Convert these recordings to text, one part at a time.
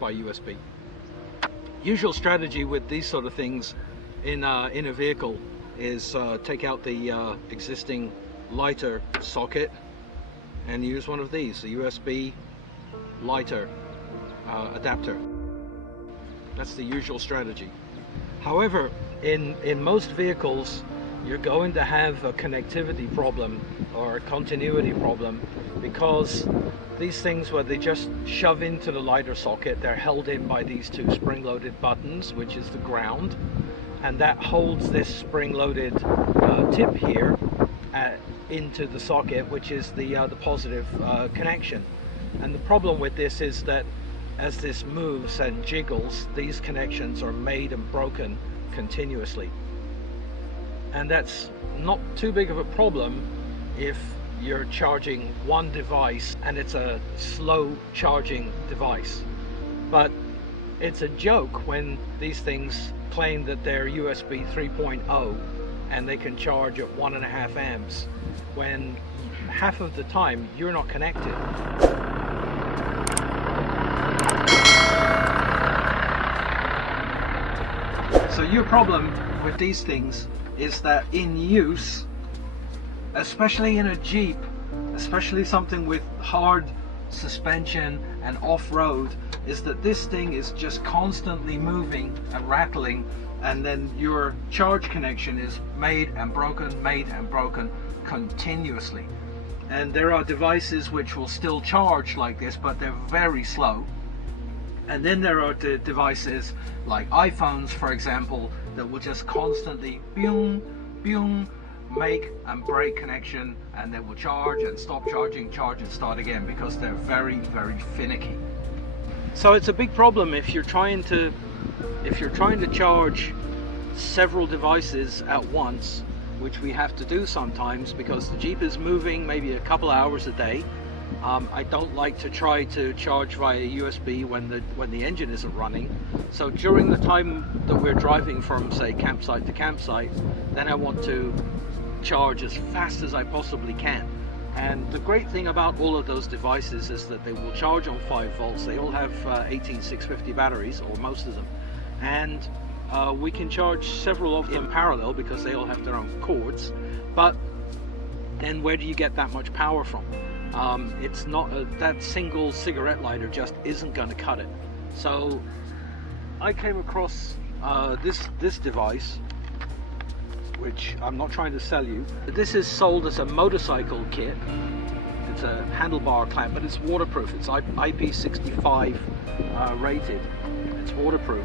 By USB. Usual strategy with these sort of things in a vehicle is take out the existing lighter socket and use one of these, the USB lighter adapter. That's the usual strategy. However, in most vehicles you're going to have a connectivity problem or a continuity problem, because these things, where they just shove into the lighter socket, they're held in by these two spring-loaded buttons, which is the ground, and that holds this spring-loaded tip here into the socket, which is the positive connection. And the problem with this is that as this moves and jiggles, these connections are made and broken continuously. And that's not too big of a problem if you're charging one device and it's a slow charging device. But it's a joke when these things claim that they're USB 3.0 and they can charge at 1.5 amps, when half of the time you're not connected. So your problem with these things is that in use, especially in a Jeep, especially something with hard suspension and off-road, is that this thing is just constantly moving and rattling, and then your charge connection is made and broken continuously. And there are devices which will still charge like this, but they're very slow. And then there are the devices like iPhones, for example, that will just constantly make and break connection, and they will charge and stop charging, charge and start again, because they're very finicky. So it's a big problem if you're trying to charge several devices at once, which we have to do sometimes because the Jeep is moving maybe a couple hours a day. I don't like to try to charge via USB when the engine isn't running. So during the time that we're driving from, say, campsite to campsite, then I want to charge as fast as I possibly can. And the great thing about all of those devices is that they will charge on 5 volts. They all have 18650 batteries, or most of them, and we can charge several of them in parallel because they all have their own cords. But then where do you get that much power from? It's not that single cigarette lighter just isn't going to cut it. So I came across this device, which I'm not trying to sell you. This is sold as a motorcycle kit. It's a handlebar clamp, but it's waterproof. It's IP65 rated. It's waterproof.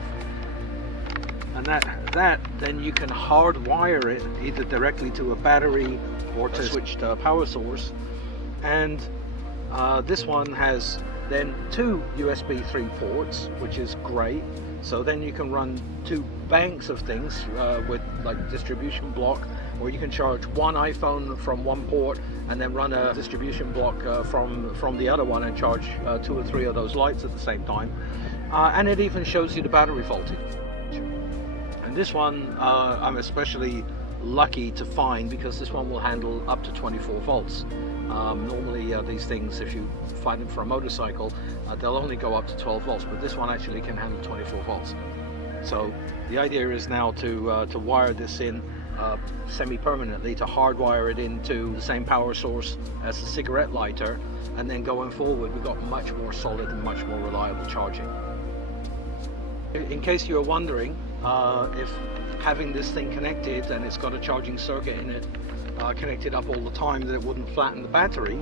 And that then you can hardwire it either directly to a battery or to switch to a power source. And this one has then 2 USB 3 ports, which is great. So then you can run 2 banks of things with like distribution block, or you can charge one iPhone from one port and then run a distribution block from the other one and charge 2 or 3 of those lights at the same time. And it even shows you the battery voltage. And this one I'm especially lucky to find because this one will handle up to 24 volts. Normally these things, if you find them for a motorcycle, they'll only go up to 12 volts, but this one actually can handle 24 volts. So the idea is now to wire this in semi-permanently, to hardwire it into the same power source as the cigarette lighter, and then going forward we've got much more solid and much more reliable charging. In case you're wondering if having this thing connected and it's got a charging circuit in it connected up all the time, that it wouldn't flatten the battery,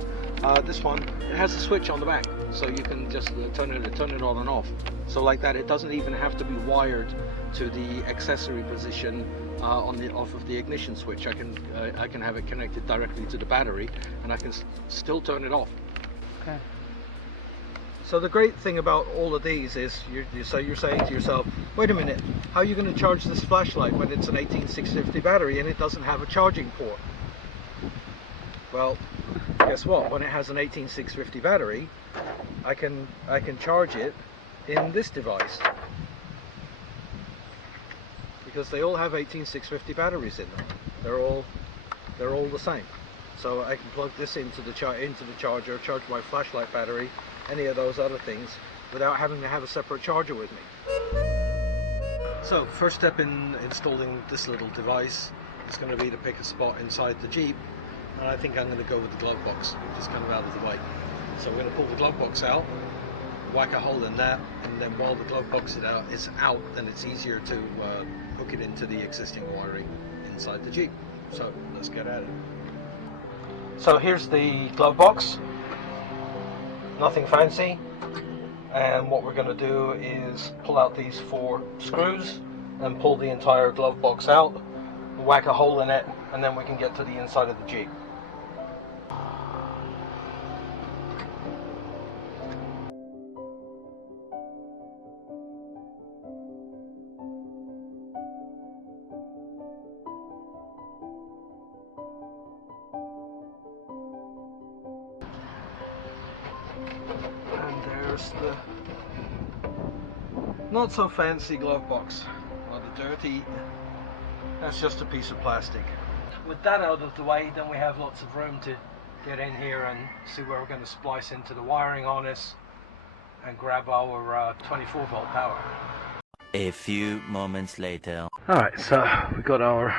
this one, it has a switch on the back, so you can just turn it on and off. So like that, it doesn't even have to be wired to the accessory position off of the ignition switch. I can have it connected directly to the battery, and I can still turn it off. Okay. So the great thing about all of these is, you're saying to yourself, wait a minute, how are you going to charge this flashlight when it's an 18650 battery and it doesn't have a charging port? Well, guess what? When it has an 18650 battery, I can charge it in this device, because they all have 18650 batteries in them. They're all the same. So I can plug this into the charger, charge my flashlight battery, any of those other things, without having to have a separate charger with me. So first step in installing this little device is going to be to pick a spot inside the Jeep, and I think I'm going to go with the glove box, which is kind of out of the way. So we're going to pull the glove box out, whack a hole in that, and then while the glove box is out, then it's easier to hook it into the existing wiring inside the Jeep. So let's get at it. So here's the glove box, nothing fancy, and what we're going to do is pull out these 4 screws and pull the entire glove box out, whack a hole in it, and then we can get to the inside of the Jeep. The not so fancy glove box, or the dirty, that's just a piece of plastic. With that out of the way, then we have lots of room to get in here and see where we're going to splice into the wiring on this and grab our 24 volt power. A few moments later. Alright, so we got our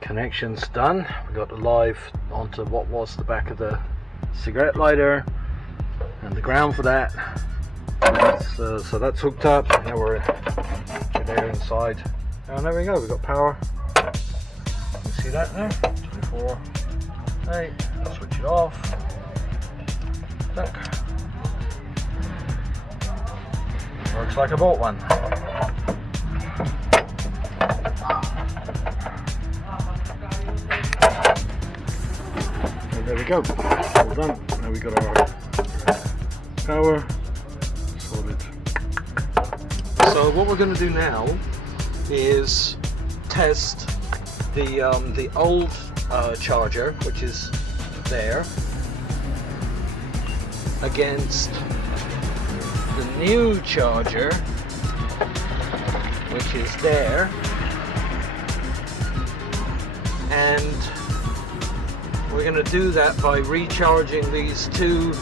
connections done. We got the live onto what was the back of the cigarette lighter and the ground for that. So that's hooked up. Now we're there inside, and there we go, we've got power. You see that there? 24. Hey, I'll switch it off. Look. Works like I bought one. And there we go, all done. Now we got our power sorted. So what we're going to do now is test the old charger, which is there, against the new charger, which is there, and we're going to do that by recharging these 2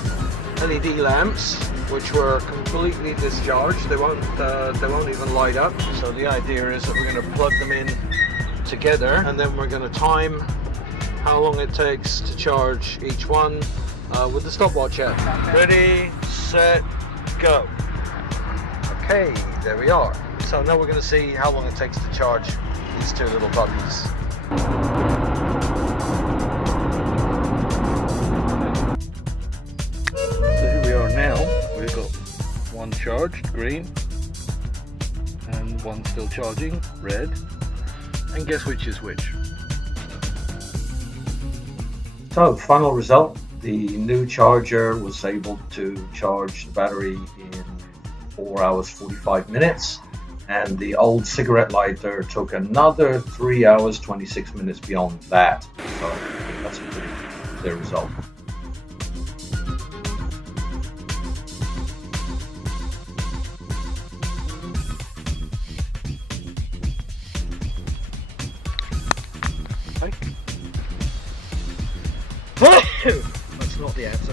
LED lamps, which were completely discharged. They won't even light up. So the idea is that we're going to plug them in together, and then we're going to time how long it takes to charge each one with the stopwatch app. Ready, set, go. Okay, there we are. So now we're going to see how long it takes to charge these 2 little puppies. Now we've got one charged, green, and one still charging, red, and guess which is which. So final result, the new charger was able to charge the battery in 4 hours 45 minutes, and the old cigarette lighter took another 3 hours 26 minutes beyond that. So that's a pretty clear result. That's not the answer.